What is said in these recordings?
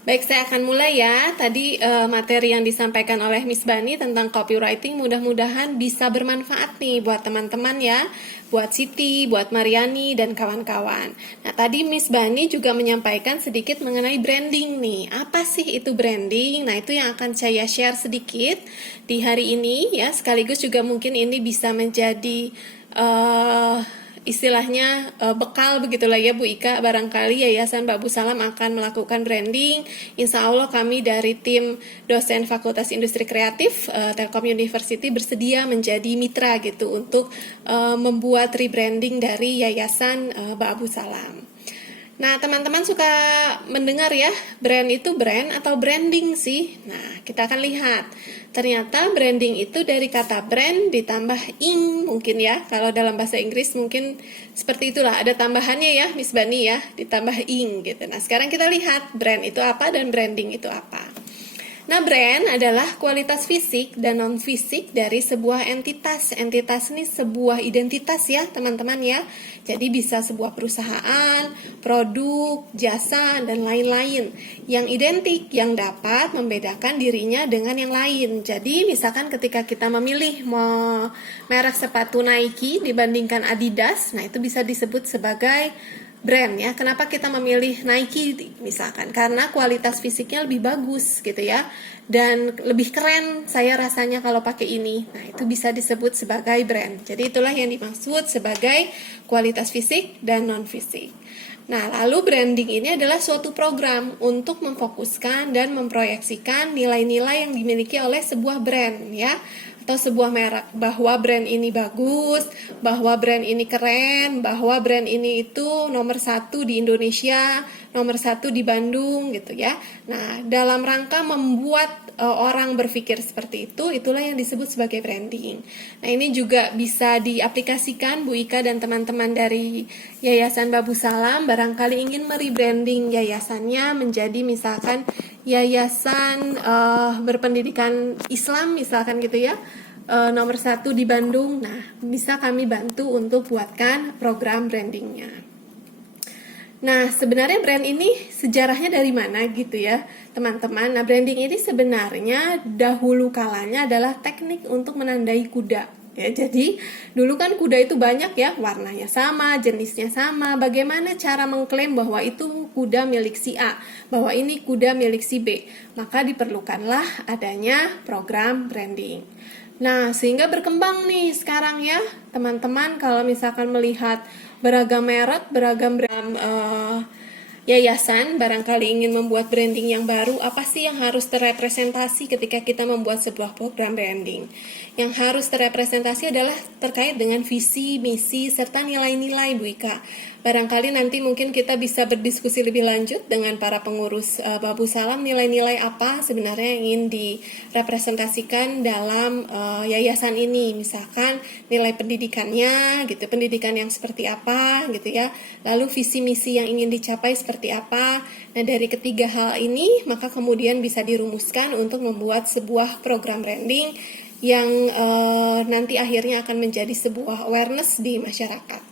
Baik, saya akan mulai ya. Tadi materi yang disampaikan oleh Miss Bani tentang copywriting mudah-mudahan bisa bermanfaat nih buat teman-teman ya, buat Siti, buat Mariani, dan kawan-kawan. Nah, tadi Miss Bani juga menyampaikan sedikit mengenai branding nih. Apa sih itu branding? Nah, itu yang akan saya share sedikit di hari ini ya. Sekaligus juga mungkin ini bisa menjadi istilahnya bekal begitulah ya Bu Ika. Barangkali Yayasan Babu Salam akan melakukan branding. Insya Allah kami dari tim dosen Fakultas Industri Kreatif Telkom University bersedia menjadi mitra gitu untuk membuat rebranding dari Yayasan Babu Salam. Nah, teman-teman suka mendengar ya, brand itu brand atau branding sih? Nah, kita akan lihat. Ternyata branding itu dari kata brand ditambah ing mungkin ya. Kalau dalam bahasa Inggris mungkin seperti itulah. Ada tambahannya ya, Miss Bani ya, ditambah ing gitu. Nah, sekarang kita lihat brand itu apa dan branding itu apa. Nah, brand adalah kualitas fisik dan non-fisik dari sebuah entitas. Entitas ini sebuah identitas ya, teman-teman ya. Jadi bisa sebuah perusahaan, produk, jasa, dan lain-lain. Yang identik, yang dapat membedakan dirinya dengan yang lain. Jadi, misalkan ketika kita memilih merek sepatu Nike dibandingkan Adidas, nah itu bisa disebut sebagai brand ya. Kenapa kita memilih Nike misalkan? Karena kualitas fisiknya lebih bagus gitu ya. Dan lebih keren saya rasanya kalau pakai ini. Nah, itu bisa disebut sebagai brand. Jadi itulah yang dimaksud sebagai kualitas fisik dan non fisik. Nah, lalu branding ini adalah suatu program untuk memfokuskan dan memproyeksikan nilai-nilai yang dimiliki oleh sebuah brand ya, atau sebuah merek, bahwa brand ini bagus, bahwa brand ini keren, bahwa brand ini itu nomor 1 di Indonesia, nomor 1 di Bandung gitu ya. Nah, dalam rangka membuat orang berpikir seperti itu, itulah yang disebut sebagai branding. Nah, ini juga bisa diaplikasikan Bu Ika dan teman-teman dari Yayasan Babu Salam barangkali ingin merebranding yayasannya menjadi misalkan yayasan berpendidikan Islam misalkan gitu ya, nomor 1 di Bandung. Nah, bisa kami bantu untuk buatkan program brandingnya. Nah, sebenarnya brand ini sejarahnya dari mana gitu ya, teman-teman. Nah, branding ini sebenarnya dahulu kalanya adalah teknik untuk menandai kuda. Ya, jadi dulu kan kuda itu banyak ya, warnanya sama, jenisnya sama. Bagaimana cara mengklaim bahwa itu kuda milik si A, bahwa ini kuda milik si B? Maka diperlukanlah adanya program branding. Nah, sehingga berkembang nih sekarang ya, teman-teman, kalau misalkan melihat beragam merek, beragam yayasan, barangkali ingin membuat branding yang baru, apa sih yang harus terrepresentasi ketika kita membuat sebuah program branding? Yang harus terrepresentasi adalah terkait dengan visi, misi, serta nilai-nilai Bu Ika. Barangkali nanti mungkin kita bisa berdiskusi lebih lanjut dengan para pengurus Babu Salam, nilai-nilai apa sebenarnya yang ingin direpresentasikan dalam yayasan ini. Misalkan nilai pendidikannya gitu, pendidikan yang seperti apa gitu ya. Lalu visi misi yang ingin dicapai seperti apa. Nah, dari ketiga hal ini maka kemudian bisa dirumuskan untuk membuat sebuah program branding yang nanti akhirnya akan menjadi sebuah awareness di masyarakat.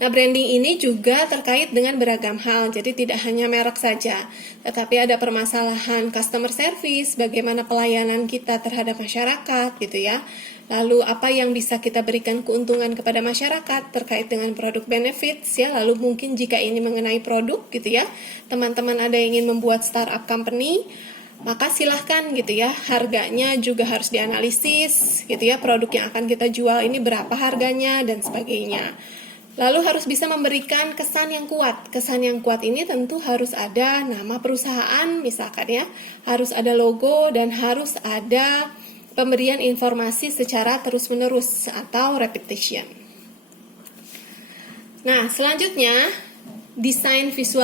Nah, branding ini juga terkait dengan beragam hal, jadi tidak hanya merek saja, tetapi ada permasalahan customer service, bagaimana pelayanan kita terhadap masyarakat gitu ya. Lalu apa yang bisa kita berikan keuntungan kepada masyarakat terkait dengan produk benefits ya. Lalu mungkin jika ini mengenai produk gitu ya, teman-teman ada yang ingin membuat startup company, maka silahkan gitu ya, harganya juga harus dianalisis gitu ya, produk yang akan kita jual ini berapa harganya dan sebagainya. Lalu harus bisa memberikan kesan yang kuat. Kesan yang kuat ini tentu harus ada nama perusahaan misalkan ya, harus ada logo dan harus ada pemberian informasi secara terus-menerus atau repetition. Nah, selanjutnya desain visual